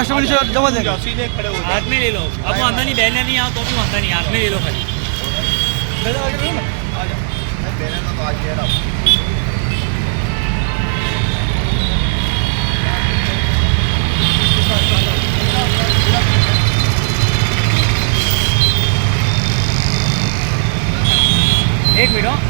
राष्ट्रपति से जमा देंगे। हाथ में ले लो, अब मानता नहीं, बहने नहीं आओ तो भी मानता नहीं, हाथ में ले लो खाली। एक मिनट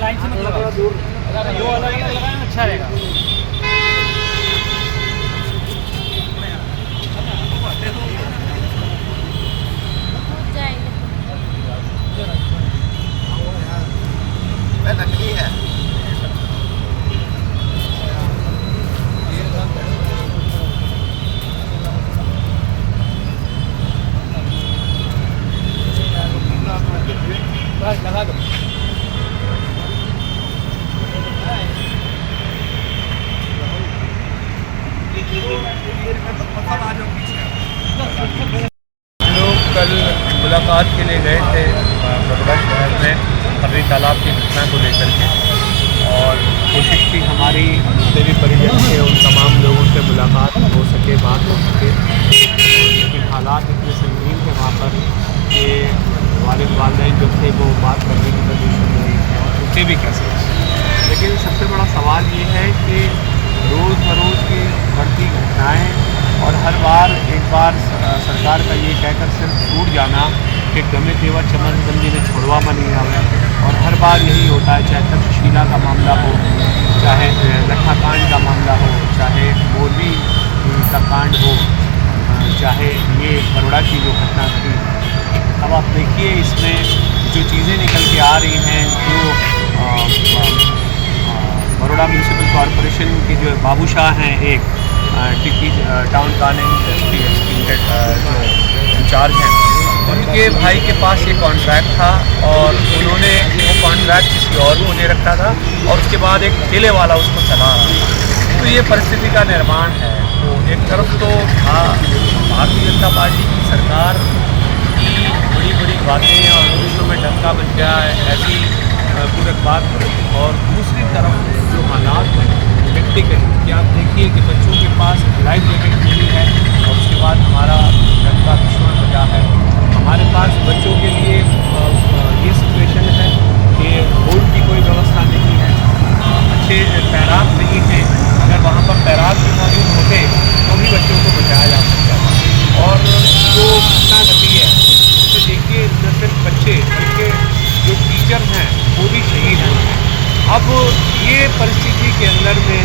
लाइन से मतलब जो अलग अलग लगाए अच्छा रहेगा। नकली है। लगा दो। लोग कल मुलाकात के लिए गए थे बड़ौदा शहर में खर्री तालाब की घटना को लेकर के, और कोशिश थी हमारी जितने भी परिजन थे उन तमाम लोगों से मुलाकात हो सके, बात हो सके, लेकिन हालात इतने संगीन थे वहाँ पर कि वालिदैन जो थे वो बात करने की कंडीशन में नहीं थे और उठे भी कैसे। लेकिन सबसे बड़ा सवाल ये है कि रोज़ बरोज़ की बढ़ती घटनाएँ और हर बार एक बार सरकार का ये कहकर सिर्फ छूट जाना कि गमे तेवर चमन बंदी में छोड़वा में नहीं आवे, और हर बार यही होता है, चाहे तक्षशिला का मामला हो, चाहे लखा कांड का मामला हो, चाहे मोरबी का कांड हो, चाहे ये बड़ौदा की जो घटना थी। अब आप देखिए इसमें जो चीज़ें निकल के आ रही हैं, जो बड़ौदा म्यूनसिपल कॉरपोरेशन के जो बाबू शाह हैं, एक टिक्की टाउन प्लानिंग इंचार्ज हैं, उनके भाई के पास ये कॉन्ट्रैक्ट था और उन्होंने वो कॉन्ट्रैक्ट किसी और को दे रखा था और उसके बाद एक ठेले वाला उसको चला रहा था। तो ये परिस्थिति का निर्माण है। तो एक तरफ तो भारतीय जनता पार्टी की सरकार की बड़ी बड़ी बातें और भविष्य में डंका बज गया है ऐसी पूरे बात, और दूसरी तरफ जो हालात हैं व्यक्तिगत कि आप देखिए कि बच्चों के पास लाइफ जैकेट मिली है और उसके बाद हमारा जन का दुश्मन बजा है। हमारे पास बच्चों के लिए ये सिचुएशन है कि बोर्ड की कोई व्यवस्था नहीं है, अच्छे तैराक नहीं हैं। अगर वहाँ पर तैराक भी मौजूद होते तो भी बच्चों को बचाया जा सकता था। और जो घटना घटी है तो देखिए न सिर्फ बच्चे बल्कि जो टीचर हैं वो भी शहीद हुए हैं। अब ये परिस्थिति के अंदर में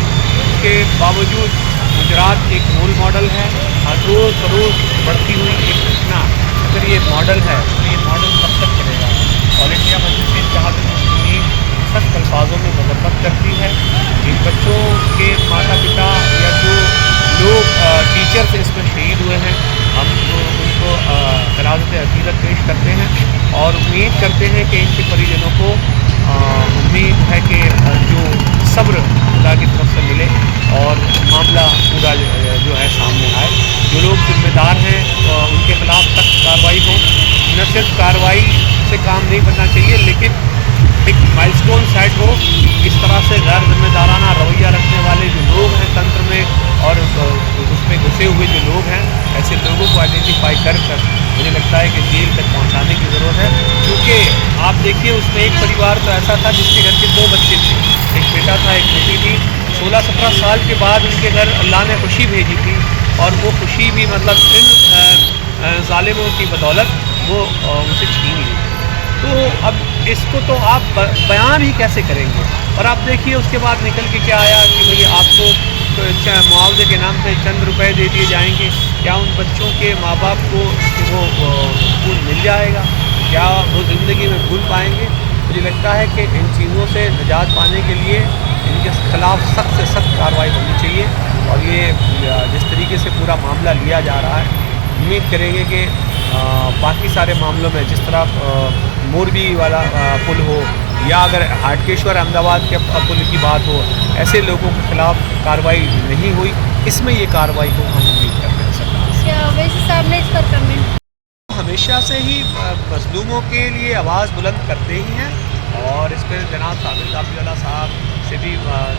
के बावजूद गुजरात एक रोल मॉडल है और रोज़ बरोज़ बढ़ती हुई एक घटना अगर ये मॉडल है तो ये मॉडल कब तक चलेगा। ऑल इंडिया मजलिस इत्तेहाद मुस्लिमीन सख्त अल्फाजों में मजम्मत करती है। इन बच्चों के माता पिता या जो लोग टीचर्स इसमें शहीद हुए हैं, हम उनको खराजत अकीदत पेश करते हैं और उम्मीद करते हैं कि इनके परिजनों को उम्मीद है कि जो सब्र खुदा की तरफ से मिले और मामला पूरा जो है सामने आए। जो लोग जिम्मेदार हैं उनके खिलाफ सख्त कार्रवाई हो। न सिर्फ कार्रवाई से काम नहीं बनना चाहिए लेकिन एक माइलस्टोन सेट हो। इस तरह से गैर जिम्मेदाराना रवैया रखने वाले जो लोग हैं तंत्र में और उसमें घुसे हुए जो लोग हैं, ऐसे लोगों को आइडेंटिफाई कर मुझे लगता है कि जेल तक पहुंचाने की ज़रूरत है। क्योंकि आप देखिए उसमें एक परिवार तो ऐसा था जिसके घर के 2 बच्चे थे, एक बेटा था एक बेटी थी। 16-17 साल के बाद उनके घर अल्लाह ने खुशी भेजी थी और वो खुशी भी मतलब इन ज़ालिमों की बदौलत वो उनसे छीन ली। तो अब इसको तो आप बयान ही कैसे करेंगे। और आप देखिए उसके बाद निकल के क्या आया कि भई आपको तो मुआवजे के नाम पे चंद रुपए दे दिए जाएंगे। क्या उन बच्चों के माँ बाप को वो स्कूल मिल जाएगा? क्या वो ज़िंदगी में भूल पाएंगे? मुझे लगता है कि इन चीज़ों से निजात पाने के लिए इनके खिलाफ सख्त से सख्त कार्रवाई होनी चाहिए। और ये जिस तरीके से पूरा मामला लिया जा रहा है, उम्मीद करेंगे कि बाकी सारे मामलों में जिस तरह मोरबी वाला पुल हो या अगर हाटकेश्वर अहमदाबाद के पुल की बात हो, ऐसे लोगों के खिलाफ कार्रवाई नहीं हुई, इसमें ये कार्रवाई को हम उम्मीद करते हैं सरकार से। क्या वैसे साहब ने इस पर कमेंट हमेशा से ही मजलूमों के लिए आवाज़ बुलंद करते ही हैं और इस पर जनाब साबिर काफीवाला साहब से भी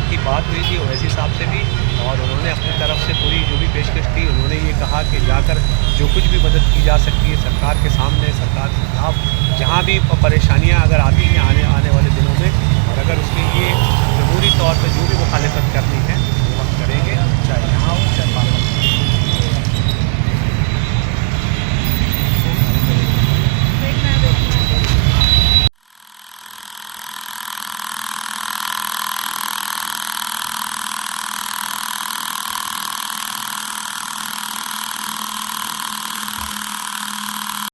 की बात हुई थी, ओवैसी साहब से भी, और उन्होंने अपनी तरफ से पूरी जो भी पेशकश की, उन्होंने ये कहा कि जाकर जो कुछ भी मदद की जा सकती है सरकार के सामने, सरकार के खिलाफ जहाँ भी परेशानियाँ अगर आती हैं आने वाले दिनों में, और अगर उसके लिए जमहूरी तौर पर जो भी मुखालिफत करनी है